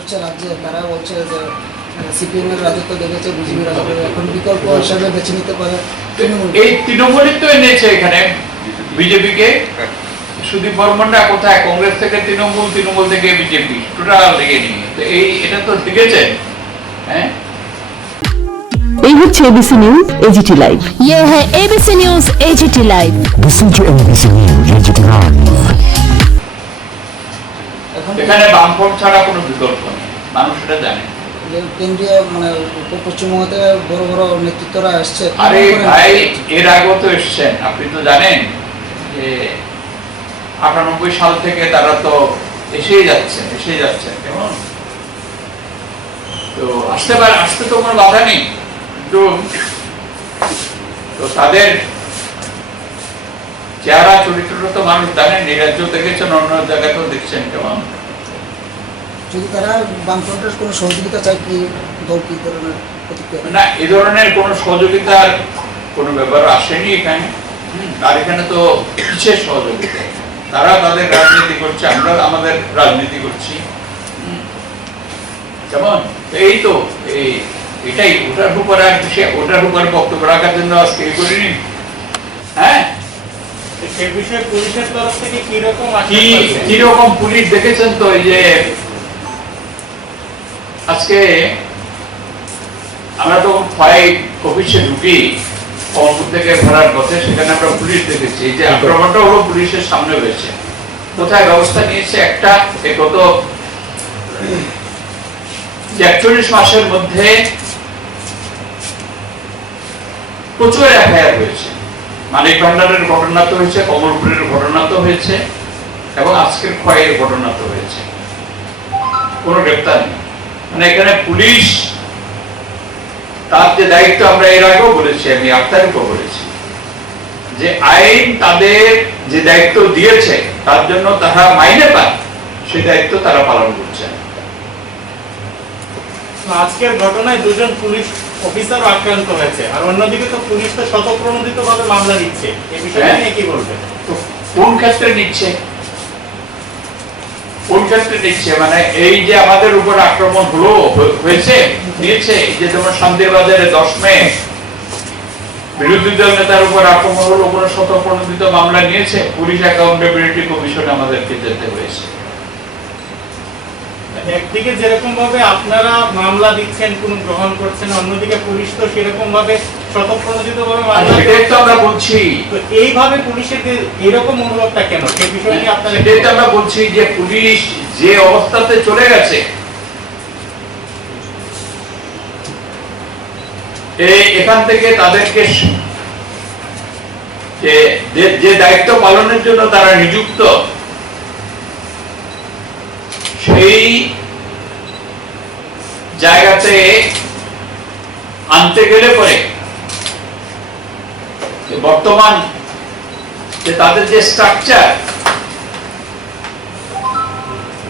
করছে রাজ্যে, তারা বলছে যে সিপিএম এর রাজত্ব দেখেছে, বিজেপি রাজত্ব, এখন বিকল্প হিসাবে বেছে নিতে পারে তৃণমূল। এই তৃণমূলই তো এনেছে এখানে বিজেপিকে। সুদীপ বর্মনরা কোথায়? কংগ্রেস থেকে তৃণমূল, তৃণমূল থেকে বিজেপি, টোটাল দিকে নিয়ে। তো এটা তো দেখেছেন। হ্যাঁ, এই হচ্ছে এবিসি নিউজ এজিটি লাইভ। ये है ABC news AGT live. Listen to NBC News Digital Live. এখন এখানে বামফ্রন্ট ছাড়া কোনো বিকল্প নেই, মানুষ এটা জানে। যে কেন্দ্রীয় মানে পশ্চিমবঙ্গতে বড় বড় নেতৃত্বরা আসছে। আরে ভাই, এর আগেও তো এসছেন, আপনি তো জানেন যে 98 সাল থেকে তারা তো এসেই যাচ্ছেন কেমন। তো আসতে তো কোনো বাধা নেই, কিন্তু তো তাদের চেহারা চরিত্রটা তো মানুষ জানেন, এই রাজ্য দেখেছেন, অন্য জায়গাতেও দেখছেন কেমন। যদি তারা বামফ্রন্টের কোনো সহযোগিতা চায়, কি দল কি ধরনের প্রতিক্রিয়া? না, এই ধরনের কোনো সহযোগিতার কোনো ব্যাপার আসেনি এখানে। আর এখানে তো কিসের সহযোগিতা? তারা তাদের রাজনীতি করছে, আমরা আমাদের রাজনীতি করছি। যেমন এই তো এটাই ওটার উপর আর ওটার উপর বক্তব্য রাখার জন্য আজকে এই করিনি। হ্যাঁ, সে বিষয়ে পুলিশের তরফ থেকে কিরকম পুলিশ দেখেছেন তো। এই যে আজকে আমরা তো অফিসে ঢুকি কমলপুর থেকে ভাড়ার পথে, সেখানে আমরা পুলিশ দেখেছি। এই যে আক্রমণটা হলো পুলিশের সামনে হয়েছে, কোথায় ব্যবস্থা নিয়েছে একটা গত 41 মাসের মধ্যে প্রচুর এফআইআর হয়েছে। মানিক ভান্ডারের ঘটনা তো হয়েছে, কমলপুরের ঘটনা তো হয়েছে, এবং আজকের ক্ষয়ের ঘটনা তো হয়েছে। কোনো গ্রেপ্তার নেই। মানে এখানে পুলিশ তার যে দায়িত্ব, আমরা এর আগেও বলেছি, আমি আক্তারকেও বলেছি, যে আইন তাদের যে দায়িত্ব দিয়েছে তার জন্য তারা মাইনে পায়, সেই দায়িত্ব তারা পালন করছে। আজকের ঘটনায় দুজন পুলিশ অফিসার আক্রান্ত হয়েছে, আর অন্যদিকে তো পুলিশ তো স্বতঃপ্রণোদিতভাবে মামলা দিচ্ছে। এই বিষয়ে নিয়ে কি বলবেন? তো কোন ক্ষেত্রে নিচ্ছে? মানে এই যে আমাদের উপর আক্রমণ হয়েছে নিয়েছে, যে যেমন শান্তিবাজারে 10 মে বিরোধী দল নেতার উপর আক্রমণ হলো, কোনো স্বতঃপ্রণোদিত মামলা নিয়েছে? পুলিশ অ্যাকাউন্টেবিলিটি কমিশনে আমাদেরকে যেতে হয়েছে। একদিকে যেরকম ভাবে আপনারা মামলা দিচ্ছেন, কোন গ্রহণ করছেন, অন্যদিকে পুলিশ তো সেরকম ভাবে স্বতঃপ্রণোদিতভাবে মামলা সেটাই তো আমরা বলছি। তো এইভাবে পুলিশের এরকম অনুভবটা কেন? সেই বিষয় নিয়ে আপনারা সেটাই তো আমরা বলছি, যে পুলিশ যে অবস্থাতে চলে গেছে, এখান থেকে তাদেরকে যে দায়িত্ব পালনের জন্য তারা নিযুক্ত, সেই জায়গাতে আনতে গেলে পরে বর্তমান যে তাদের যে স্ট্রাকচার,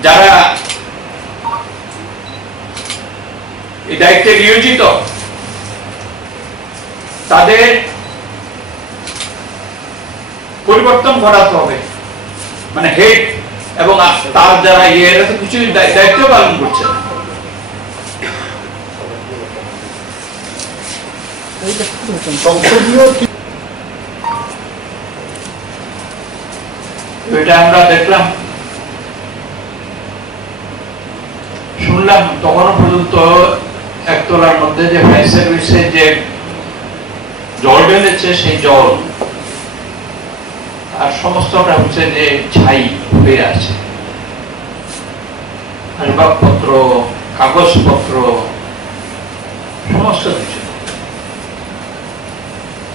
যারা এই দায়িত্বে নিয়োজিত, তাদের পরিবর্তন ঘটাতে হবে। মানে হেড এবং তার যারা এরা তো কিছু দায়িত্ব পালন করছে না। এটা আমরা দেখলাম, শুনলাম, তখনও পর্যন্ত একতলার মধ্যে যে ফায়ার সার্ভিসের যে জল ঢেলেছে, সেই জল আর সমস্তটা হচ্ছে যে ছাই হয়ে আছে। আসবাবপত্র, কাগজপত্র, সমস্ত কিছু,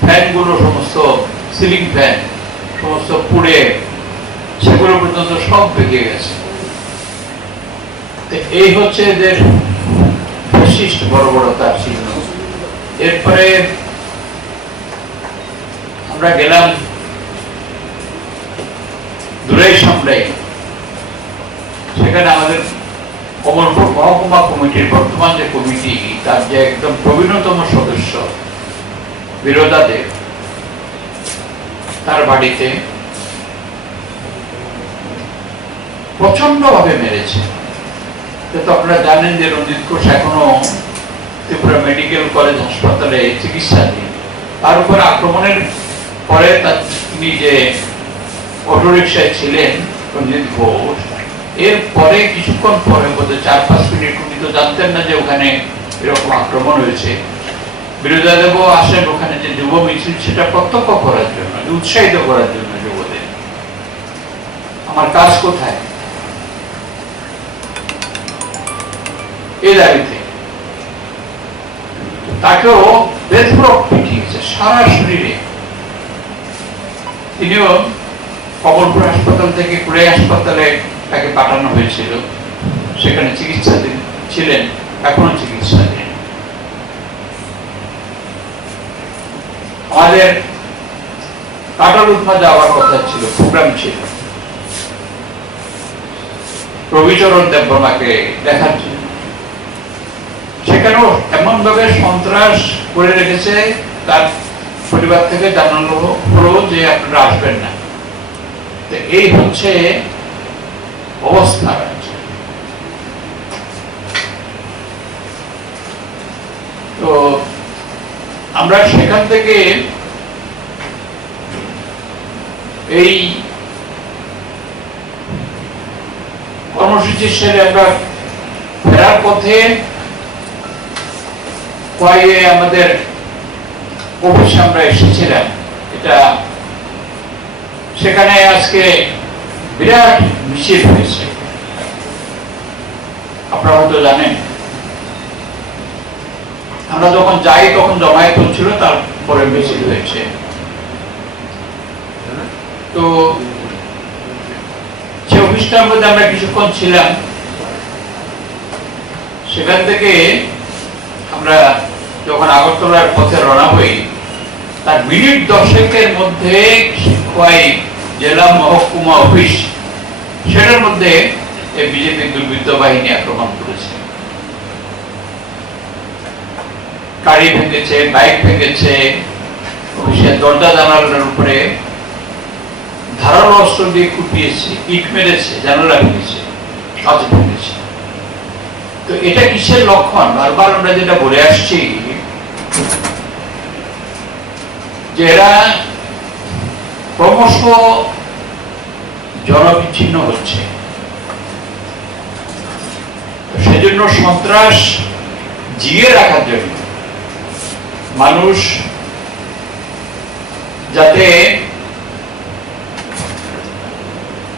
ফ্যানগুলো, সমস্ত সিলিং ফ্যান সমস্ত পুড়ে সেগুলো পর্যন্ত সব ভেঙে গেছে। এই হচ্ছে এদের বিশিষ্ট বর্বরতার চিহ্ন। এরপরে আমরা গেলাম দূরেই সামলাই, সেখানে আমাদের কমলপুর মহকুমা কমিটির বর্তমান যে কমিটি, তার যে একদম প্রবীণতম সদস্য বিরোধা দেব, তার বাড়িতে প্রচন্ড ভাবে মেরেছে। তো আপনারা জানেন যে রঞ্জিত ঘোষ এখনো ত্রিপুরা মেডিকেল কলেজ হাসপাতালে চিকিৎসাধীন। তার উপর আক্রমণের পরে তিনি যে অটোরিকশায় ছিলেন রঞ্জিত ঘোষ, এর পরে কিছুক্ষণ পরে বোধহয় 4-5 মিনিট উনি তো জানতেন না যে ওখানে এরকম আক্রমণ হয়েছে। বিরোধীদেব আসেন ওখানে যে যুব মিছিল সেটা প্রত্যক্ষ করার জন্য, উৎসাহিত করার জন্য যুবদের। আমার কাজ কোথায় এই দাবিতে তাকেও বেধড়ক পিটিয়েছে সারা শরীরে। তিনিও কমলপুর হাসপাতাল থেকে কুড়াই হাসপাতালে তাকে পাঠানো হয়েছিল, সেখানে চিকিৎসাধীন ছিলেন, এখনো চিকিৎসাধীন। আমাদের কাটালুকমা যাওয়ার কথা ছিল, প্রোগ্রাম ছিল, রবিচরণ দেববর্মাকে দেখার জন্য। সেখানেও এমন ভাবে সন্ত্রাস করে রেখেছে, তার পরিবার থেকে জানানো হলো যে আপনারা আসবেন না। এই হচ্ছে অবস্থা। তো আমরা সেখান থেকে এই কর্মসূচি সেরে আমরা ফেরার পথে আমাদের অফিসে আমরা এসেছিলাম। এটা সেখানে আজকে বিরাট মিছিল হয়েছে, আপনারা হয়তো জানেন। আমরা যখন যাই তখন জমায়েত হচ্ছিল, তারপরে মিছিল হয়েছে। তো সে অফিসটার মধ্যে আমরা কিছুক্ষণ ছিলাম। সেখান থেকে আমরা যখন আগরতলার পথে রওনা হই, তার মিনিট 10-এর মধ্যে জেলা মহকুমা অফিস, সেটার মধ্যে বিজেপি দুর্বৃত্ত বাহিনী আক্রমণ করেছে। গাড়ি ভেঙেছে, বাইক ভেঙেছে, অফিসের দরজা জানালার উপরে ধারালো অস্ত্র দিয়ে কুপিয়েছে, ইট মেরেছে, জানালা ভেঙেছে, কাঁচ ভেঙেছে। তো এটা কিসের লক্ষণ? বারবার আমরা যেটা বলে আসছি যে এরা ক্রমশ জনবিচ্ছিন্ন হচ্ছে। সেজন্য সন্ত্রাস জিয়ে রাখার জন্য মানুষ যাতে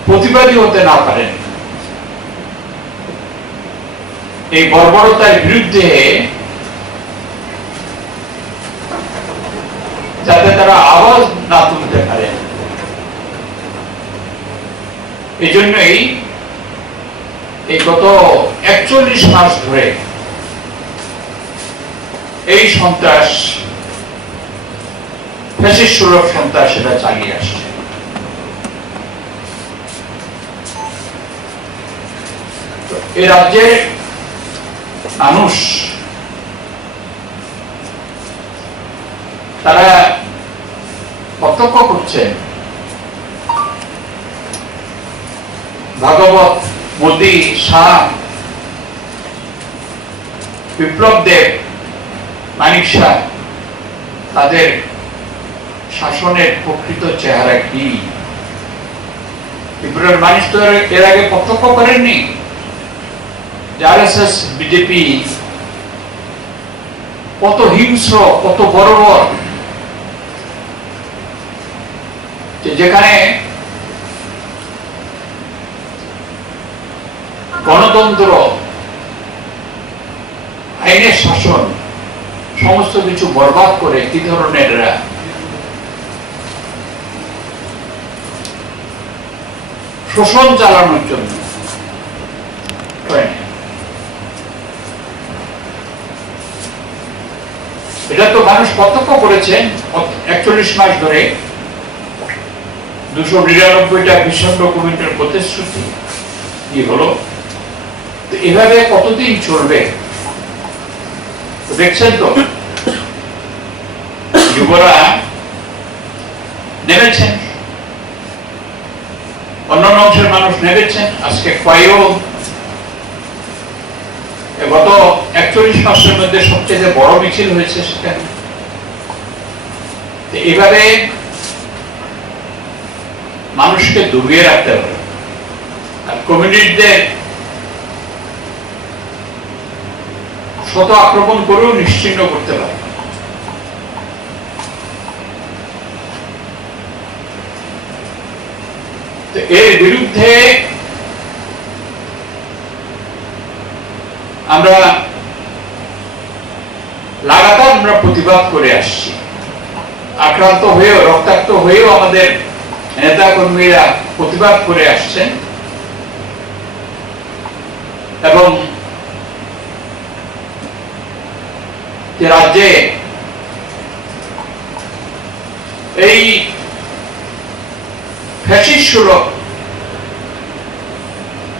প্রতিবাদী হতে না পারেন, এই বর্বরতার বিরুদ্ধে যাতে তারা আওয়াজ না তুলতে পারে, এই জন্যই এই গত 41 মাস ধরে এই সন্ত্রাস, ফ্যাসিস্ট সুলভ সন্ত্রাস সেটা চালিয়ে আসছে। এই রাজ্যের মানুষ তারা প্রত্যক্ষ করছেন ভাগবত, মোদী, শাহ, বিপ্লব দেব, মানিক শাহ, তাদের শাসনের প্রকৃত চেহারা কি। ত্রিপুরার মানুষ তো এর আগে প্রত্যক্ষ করেননি যে আরএসএস, বিজেপি কত হিংস্র, কত বর্বর, যেখানে গণতন্ত্র, আইনের শাসন সমস্ত কিছু বরবাদ করে কি ধরনের শোষণ চালানোর জন্য। এটা তো মানুষ প্রত্যক্ষ করেছেন 41 মাস ধরে। 299টা ভিশন ডকুমেন্টের প্রতিশ্রুতি কি হলো? এভাবে কতদিন চলবে? দেখছেন তো, যুবরা নেমেছেন, অন্যান্য অংশের মানুষ নেমেছেন। আজকে গত 41 মাসের মধ্যে সবচেয়ে বড় মিছিল হয়েছে সেখানে। এইভাবে মানুষকে দূরিয়ে রাখতে হবে আর কমিউনিটিদের শত আক্রমণ করেও নিশ্চিহ্ন করতে পারে। এর বিরুদ্ধে আমরা লাগাতার প্রতিবাদ করে আসছি। আক্রান্ত হয়েও রক্তাক্ত হয়েও আমাদের নেতা কর্মীরা প্রতিবাদ করে আসছেন এবং যে রাজ্যে এই ফ্যাসিস্ট সুলভ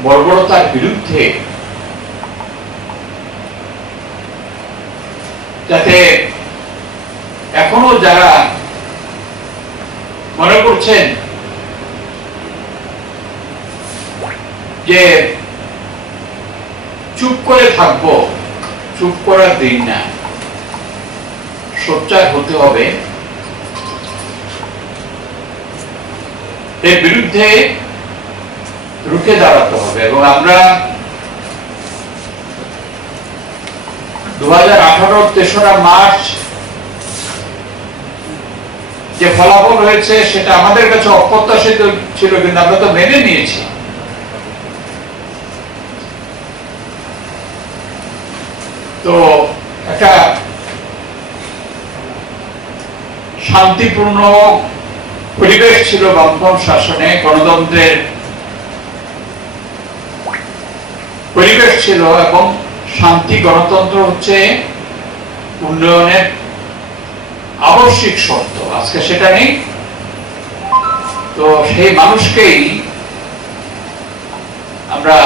বর্বরতার বিরুদ্ধে যাতে এখনো যারা মনে করছেন যে চুপ করে থাকবো, চুপ করার দিন না, সোচ্চার হতে হবে, এর বিরুদ্ধে রুখে দাঁড়াতে হবে। এবং আমরা 2018 তেসরা মার্চ যে ফলাফল হয়েছে সেটা আমাদের কাছে অপ্রত্যাশিত ছিল, কিন্তু আমরা তো মেনে নিয়েছি। তো একটা শান্তিপূর্ণ পরিবেশ ছিল বামপন্থী শাসনে, গণতন্ত্রের পরিবেশ ছিল এবং শান্তি গণতন্ত্র হচ্ছে উন্নয়নের আবশ্যিক শর্ত। আজকে সেটা নেই। তো সেই মানুষকেই আমরা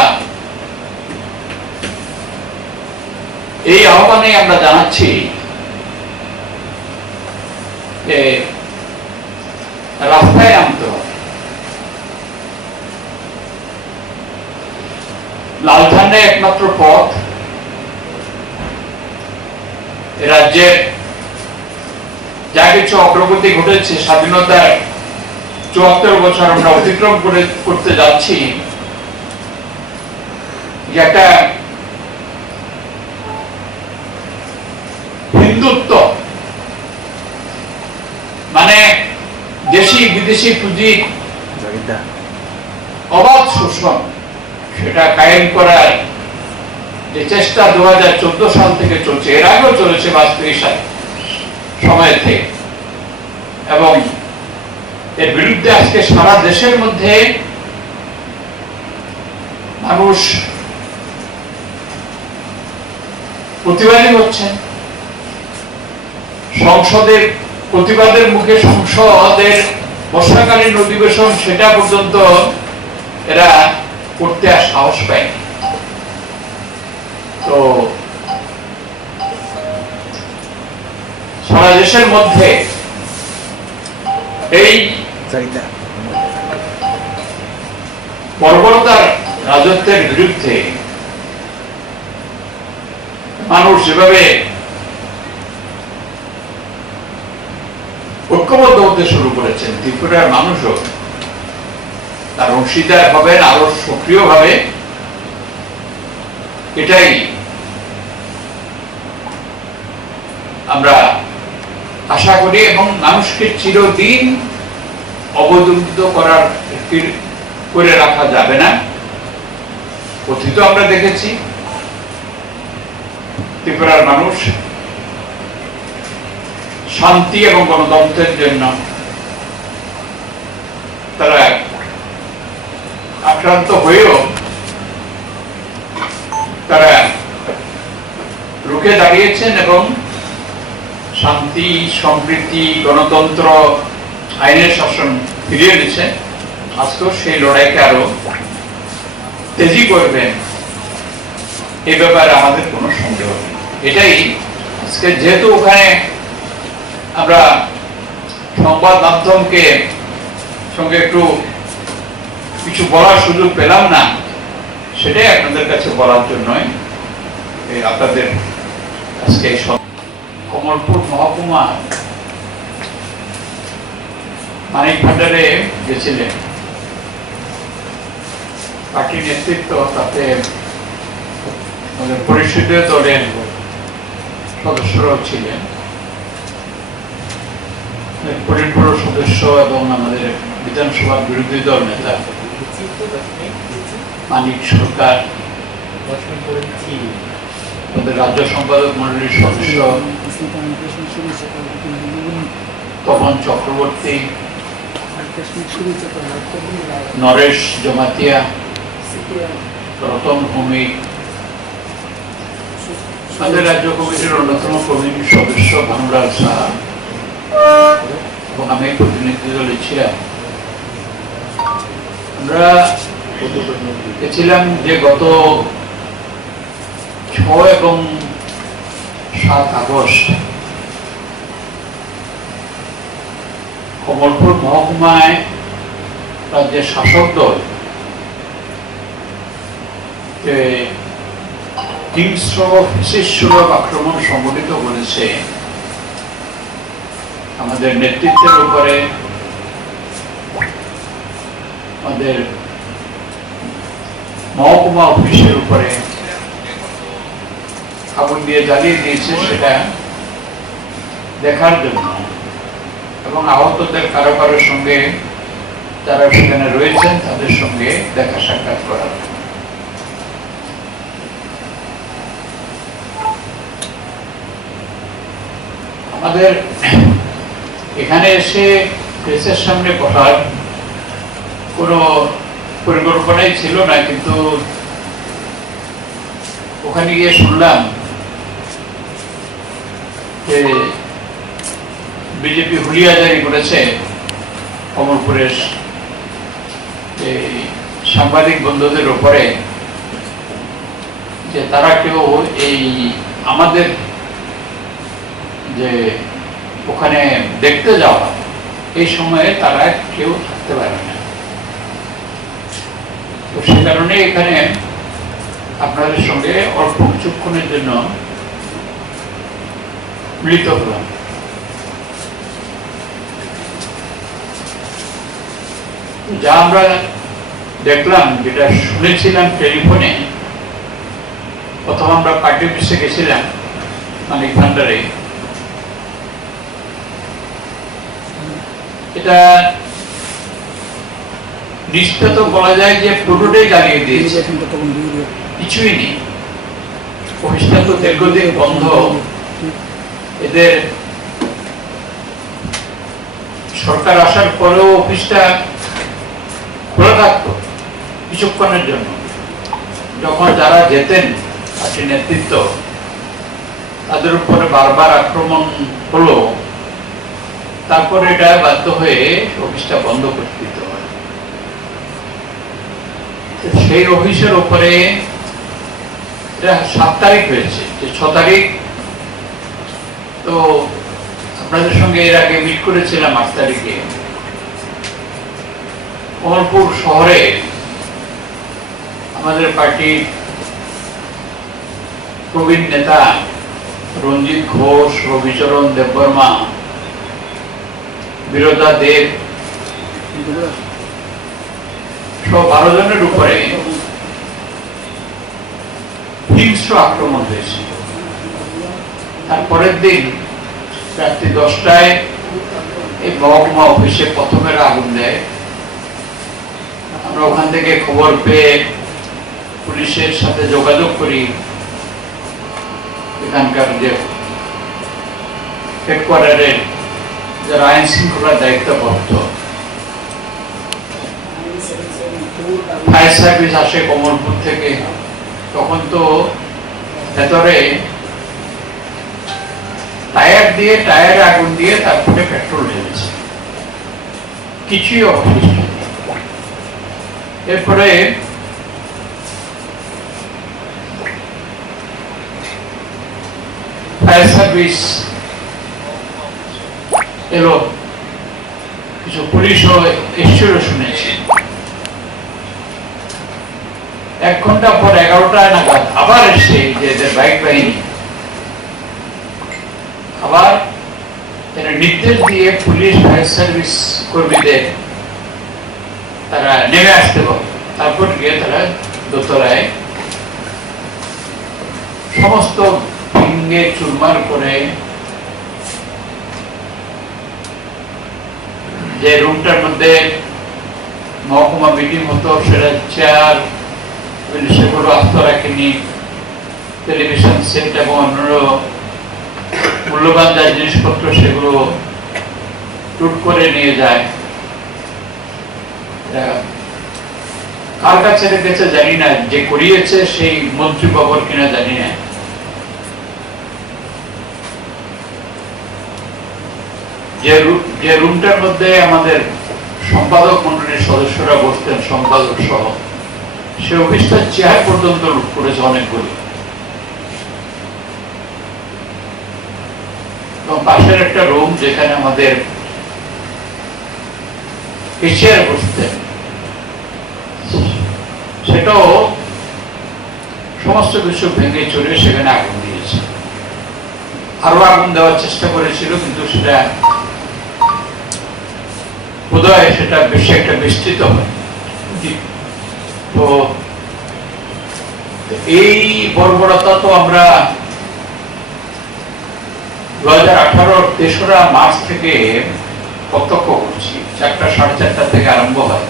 এই আহ্বানে আমরা জানাচ্ছি যে রাস্তায় নামতে হবে। লালঝান্ডা একমাত্র পথ রাজ্যের যা কিছু অগ্রগতি ঘটেছে, স্বাধীনতার ৭৪ বছর আমরা অতিক্রম করতে যাচ্ছি, যে একটা হিন্দুত্ব মানে দেশি বিদেশি পুঁজির অবাধ শোষণ, সেটা কায়েম করার যে চেষ্টা 2014 সাল থেকে চলছে, এর আগেও চলেছে 32 সাল সময় থেকে, এবং এর বিরুদ্ধে আজকে সারা দেশের মধ্যে মানুষ প্রতিবাদী হচ্ছেন। সংসদের প্রতিবাদের মুখে সংসদের বর্ষাকালীন অধিবেশন সেটা পর্যন্ত এরা করতে আর সাহস পায়নি। তো সারা দেশের মধ্যে এই বর্বরতার রাজত্বের বিরুদ্ধে মানুষ যেভাবে ঐক্যবদ্ধ হতে শুরু করেছেন, ত্রিপুরার মানুষও তার অংশীদার হবেন আরো সক্রিয়ভাবে, এটাই আমরা আশা করি। এবং মানুষকে চিরদিন অবদমিত করে রাখা যাবে না। অতীত আমরা দেখেছি ত্রিপুরার মানুষ শান্তি এবং গণতন্ত্রের জন্য তারা আক্রান্ত হয়েও তারা রুখে দাঁড়িয়েছেন এবং শান্তি, সম্প্রীতি, গণতন্ত্র, আইনের শাসন ফিরিয়ে দিচ্ছেন। আজকেও সেই লড়াইকে আরো তেজি করবেন, এ ব্যাপারে আমাদের কোনো সন্দেহ নেই। এটাই আজকে, যেহেতু ওখানে আমরা সংবাদ মাধ্যমকে সঙ্গে একটু কিছু বলার সুযোগ পেলাম না, সেটাই আপনাদের কাছে বলার জন্যই আপনাদের আজকে কমলপুর মহকুমা মানিক ভান্ডারে গেছিলেন পার্টির নেতৃত্ব, তাতে আমাদের পরিষদীয় দলের সদস্যরাও ছিলেন, পরিপূর্ণ সদস্য এবং আমাদের বিধানসভার বিরোধী দল নেতা মানিক সরকার, আমাদের রাজ্য সম্পাদক মন্ডলীর সদস্য তপন চক্রবর্তী, নরেশ জমাতিয়া, রতন ভৌমিক, আমাদের রাজ্য কমিটির অন্যতম কমিটির সদস্য ভানুলাল সাহা এবং আমি প্রতিনিধি দলে ছিলাম। আমরা দেখছিলাম যে গত 6 এবং 7 আগস্ট কমলপুর মহকুমায় রাজ্যের শাসক দল হিংস্র ফ্যাসিস্টসুলভ আক্রমণ সংগঠিত করেছে আমাদের নেতৃত্বের উপরে, আমাদের মহকুমা অফিসের উপরে আগুন দিয়ে জ্বালিয়ে দিয়েছে, সেটা দেখার জন্য এবং আহতদের কারো কারোর সঙ্গে যারা সেখানে রয়েছেন তাদের সঙ্গে দেখা সাক্ষাৎ করার। আমাদের এখানে এসে প্রেসের সামনে বসার কোনো পরিকল্পনাই ছিল না, কিন্তু ওখানে গিয়ে শুনলাম যে বিজেপি হুলিয়া জারি করেছে কমলপুরের এই সাংবাদিক বন্ধুদের উপরে, যে তারা কেউ এই আমাদের যে ওখানে দেখতে যাওয়া এই সময়ে তারা কেউ থাকতে পারে না। তো সে কারণে এখানে আপনাদের সঙ্গে অল্প কিছুক্ষণের জন্য মিলিত হলাম। যা আমরা দেখলাম, যেটা শুনেছিলাম টেলিফোনে, প্রথম আমরা পার্টি অফিসে গেছিলাম মানিক ভান্ডারে, এটা নিশ্চিত বলা যায় যে পুরোটাই জ্বালিয়ে দিয়েছে, কিছুই নেই। অফিসটা তো দীর্ঘদিন বন্ধ, এদের সরকার আসার পরেও অফিসটা খোলা থাকতো কিছুক্ষণের জন্য। যখন যারা যেতেন পার্টির নেতৃত্ব, তাদের উপরে বারবার আক্রমণ হলো, তারপরে এটা বাধ্য হয়ে অফিসটা বন্ধ করে দিতে হয়। সেই অফিসের উপরে 7 তারিখ হয়েছে, যে 6 তারিখ তো আপনাদের সঙ্গে এর আগে মিট করেছিলাম 8 তারিখে কমলপুর শহরে আমাদের পার্টির প্রবীণ নেতা রঞ্জিত ঘোষ, রবিচরণ দেববর্মা, বিরোধা দেব সব 12 জনের উপরে হিংস্র আক্রমণ হয়েছে। তারপরের দিন রাত্রি 10টায় এই মহকুমা অফিসে প্রথমের আগুন দেয়। আমরা ওখান থেকে খবর পেয়ে পুলিশের সাথে যোগাযোগ করি, এখানকার যে হেডকোয়ার্টারের যারা আইন শৃঙ্খলার দায়িত্বপ্রাপ্ত, ফায়ার সার্ভিস আসে কমলপুর থেকে। তখন তো ভেতরে টায়ারে আগুন দিয়ে তারপরে পেট্রোল ঢেলেছে, কিছুই অবশিষ্ট নেই। এরপরে ফায়ার সার্ভিস এলো, কিছু পুলিশও এসেছিল শুনেছি। 1 ঘন্টা পর 11টা নাগাদ আবার এসে যে এদের বাইক বাহিনী আবার তারা নির্দেশ দিয়ে পুলিশ ফায়ার সার্ভিস কর্মীদের তারা নেমে আসতে বলে। তারপর গিয়ে তারা দোতলায় সমস্ত ভেঙে চুরমার করে যে রুমটার মধ্যে মহকুমা মিটিং হতো সেটা চেয়ার সেগুলো আস্ত রাখেনি, টেলিভিশন সেট এবং অন্যান্য মূল্যবান যা জিনিসপত্র সেগুলো লুট করে নিয়ে যায়। কার কাছে রেখেছে জানি না, যে করিয়েছে সেই মন্ত্রী বাবর কিনা জানি না। যে রুমটার মধ্যে আমাদের সম্পাদক মন্ডলীর সদস্যরা বসতেন, সম্পাদক সহ, সে অফিসটার চেয়ার পর্যন্ত লুট করেছে অনেকগুলি। এবং পাশের একটা রুম যেখানে আমাদের কেশিয়ার বসতেন, সেটাও সমস্ত কিছু ভেঙে চড়ে সেখানে আগুন দিয়েছে। আরো আগুন দেওয়ার চেষ্টা করেছিল, কিন্তু সেটা বোধহয় সেটা বেশি একটা বিস্তৃত হয়। তো এই বর্বরতা তো আমরা 2018 তেসরা মার্চ থেকে প্রত্যক্ষ করছি। 4টা, 4:30 থেকে আরম্ভ হয়।